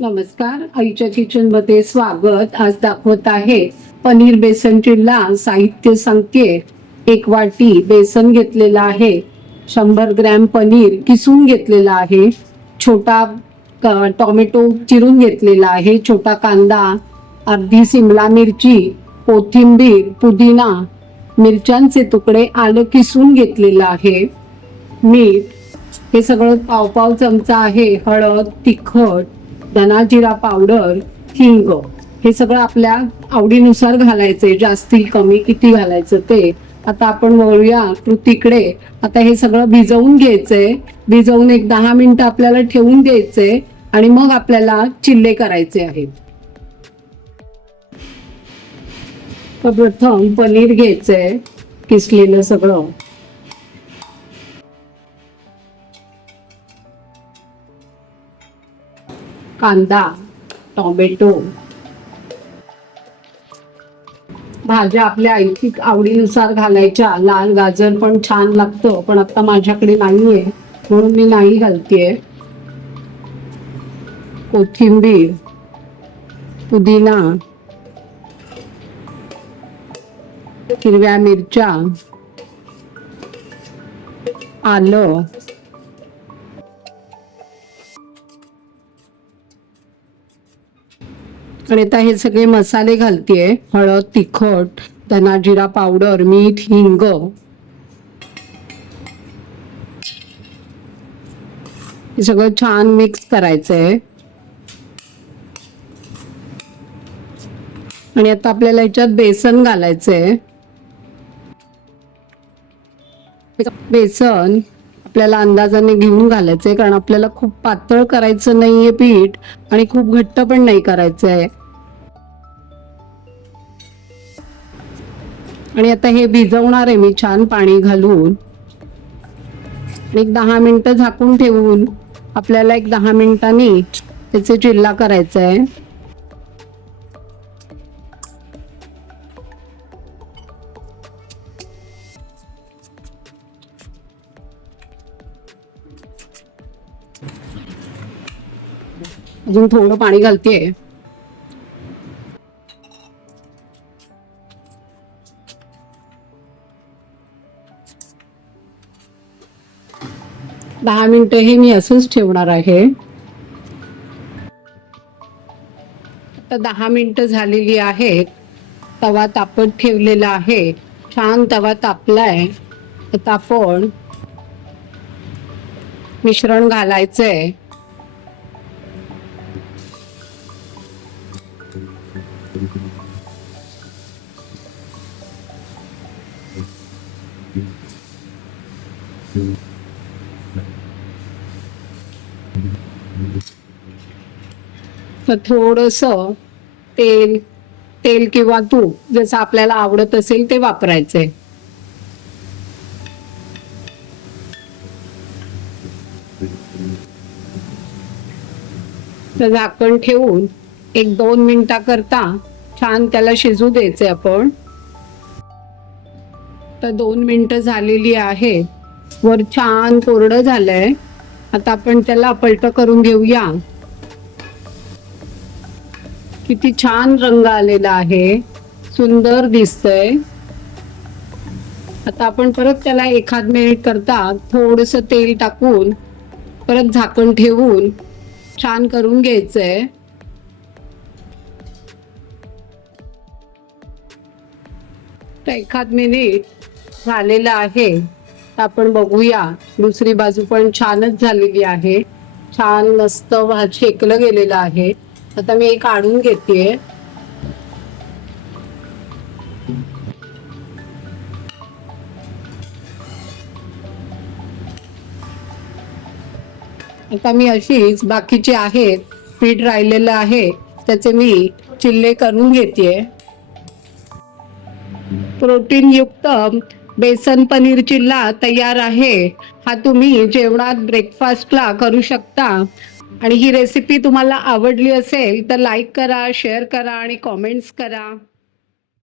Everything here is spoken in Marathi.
नमस्कार. आईच्या किचनमध्ये स्वागत. आज दाखवत आहे पनीर बेसन चिल्ला साहित्य सांगते एक वाटी बेसन घेतलेला आहे. शंभर ग्रॅम पनीर किसून घेतलेला आहे. छोटा टॉमॅटो टोमॅटो चिरून घेतलेला आहे. छोटा कांदा अर्धी सिमला मिरची कोथिंबीर पुदिना मिरच्यांचे तुकडे आलं किसून घेतलेलं आहे. मीठ हे सगळं पाव पाव चमचा आहे. हळद तिखट धना जिरा पावडर हिंग हे सगळं आपल्या आवडीनुसार घालायचे जास्ती कमी किती घालायचं ते आता आपण वळूया कृतीकडे. आता हे सगळं भिजवून घ्यायचंय. भिजवून एक दहा मिनिटं आपल्याला ठेवून द्यायचंय आणि मग आपल्याला चिल्ले करायचे आहेत. प्रथम पनीर घ्यायचंय किसलेलं सगळं. कांदा टॉमॅटो. भाज्या आपल्या ऐच्छिक आवडीनुसार घालायच्या. लाल गाजर पण छान लागतं पण आता माझ्याकडे नाहीये म्हणून मी नाही घालतेय. कोथिंबीर पुदिना हिरव्या मिरच्या आलं. आणि आता हे सगळे मसाले घालतेय. हळद तिखट त्यांना जिरा पावडर मीठ हिंग. हे सगळं छान मिक्स करायचंय. आणि आता आपल्याला याच्यात बेसन घालायचंय. बेसन आपल्याला अंदाजाने घेऊन घालायचंय कारण आपल्याला खूप पातळ करायचं नाहीये पीठ आणि खूप घट्ट पण नाही करायचंय. आणि आता हे भिजवणार आहे मी छान पाणी घालून. आणि एक दहा मिनिटं झाकून ठेवून आपल्याला एक दहा मिनिटांनी त्याचे चिल्ला करायचा आहे. अजून थोडं पाणी घालतेय. दहा मिनिटं हे मी असंच ठेवणार आहे. आता दहा मिनिटं झालेली आहेत तवा तापत ठेवलेला आहे. छान तवा तापलाय. आता आपण मिश्रण घालायचंय. तर थोडस तेल तेल किंवा तूप जसं आपल्याला आवडत असेल ते वापरायचंय. तर झाकण ठेवून एक दोन मिनिटाकरता छान त्याला शिजू द्यायचे आपण. तर दोन मिनिटं झालेली आहे वर छान कोरडं झालंय. आता आपण त्याला पलट करून घेऊया. किती छान रंग आलेला आहे. सुंदर दिसतय. आता आपण परत त्याला एखाद मिनिट करता थोडस तेल टाकून परत झाकण ठेवून छान करून घ्यायचंय. तर एखाद मिनिट झालेलं आहे. तर आपण बघूया. दुसरी बाजू पण छानच झालेली आहे. छान मस्त शेकलं गेलेलं आहे. आता मी एक काढून घेते. आता मी अशीच बाकीची आहेत पीठ राहिलेलं आहे त्याचे मी चिल्ले करून घेते. प्रोटीन युक्त बेसन पनीर चिल्ला तयार आहे. हा तुम्ही जेवणात ब्रेकफास्टला करू शकता. आणि ही रेसिपी तुम्हाला आवडली असेल तर लाईक करा शेअर करा आणि कॉमेंट्स करा.